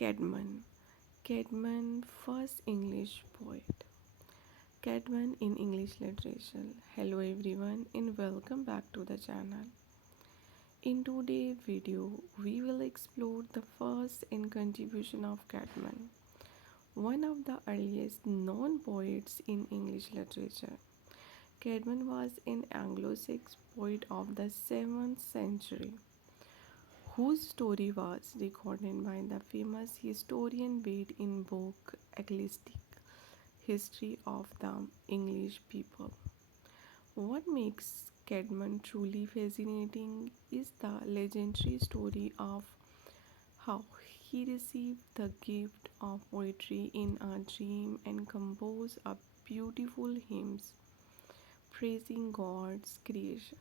Cædmon. Cædmon, first English poet. Cædmon in English literature. Hello everyone and welcome back to the channel. In today's video, we will explore the first and contribution of Cædmon, one of the earliest known poets in English literature. Cædmon was an Anglo-Saxon poet of the 7th century, whose story was recorded by the famous historian Bede in book Ecclesiastical History of the English People. What makes Cædmon truly fascinating is the legendary story of how he received the gift of poetry in a dream and composed a beautiful hymns praising God's creation.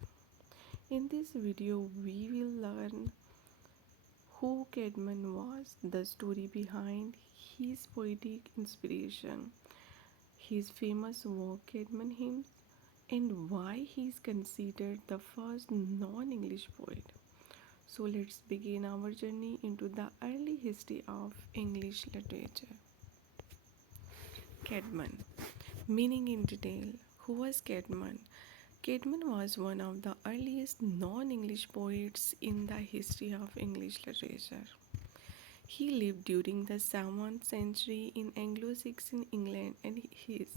In this video, we will learn who Cædmon was, the story behind his poetic inspiration, his famous work Cædmon hymns, and why he is considered the first non-English poet. So let's begin our journey into the early history of English literature. Cædmon. Meaning in detail. Who was Cædmon? Cædmon was one of the earliest non-English poets in the history of English literature. He lived during the 7th century in Anglo-Saxon England and he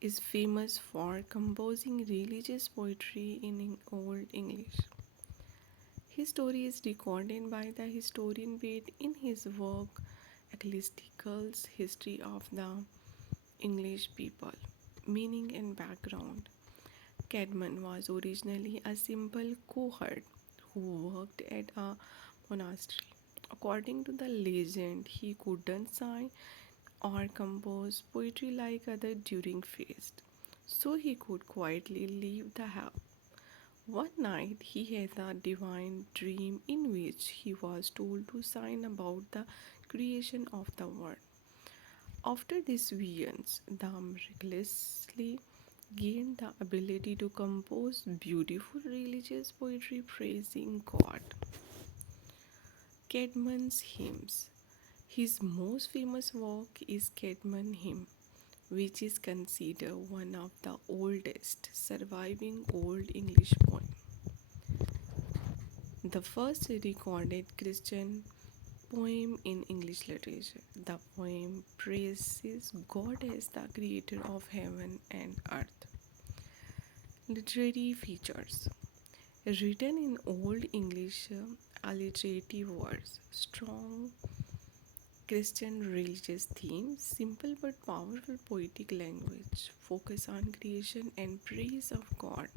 is famous for composing religious poetry in Old English. His story is recorded by the historian Bede in his work Ecclesiastical History of the English People. Meaning and background. Cædmon was originally a simple cowherd who worked at a monastery. According to the legend, he couldn't sing or compose poetry like others during feast, so he could quietly leave the house. One night he had a divine dream in which he was told to sign about the creation of the world. After these visions, the miraculously gained the ability to compose beautiful religious poetry praising God. Cædmon's hymns. His most famous work is Cædmon hymn, which is considered one of the oldest surviving Old English poems. The first recorded Christian poem in English literature. The poem praises God as the creator of heaven and earth. Literary features. Written in Old English alliterative words, strong Christian religious themes, simple but powerful poetic language, focus on creation and praise of God.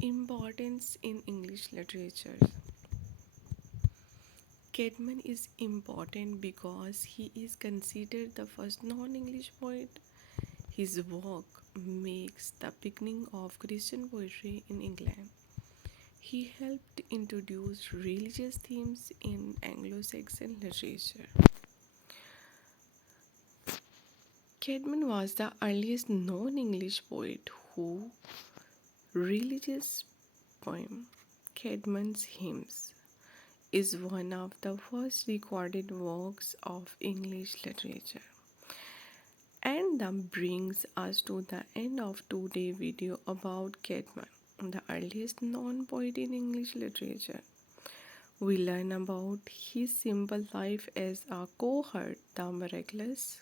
Importance in English literature. Cædmon is important because he is considered the first non-English poet. His work makes the beginning of Christian poetry in England. He helped introduce religious themes in Anglo-Saxon literature. Cædmon was the earliest non-English poet who religious poem Cædmon's hymns is one of the first recorded works of English literature. And that brings us to the end of today's video about Cædmon, the earliest known poet in English literature. We learn about his simple life as a cowherd, the miraculous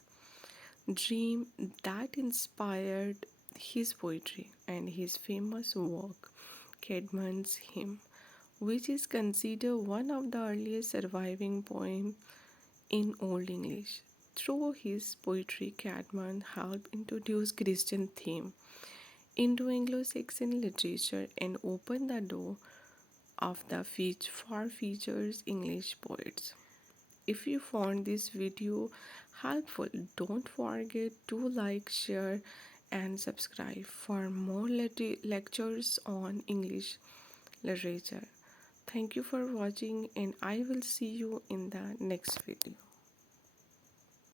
dream that inspired his poetry, and his famous work, Cædmon's hymn, which is considered one of the earliest surviving poems in Old English. Through his poetry, Cædmon helped introduce Christian theme into Anglo-Saxon literature and opened the door of the for features English poets. If you found this video helpful, don't forget to like, share, and subscribe for more lectures on English literature. Thank you for watching, and I will see you in the next video.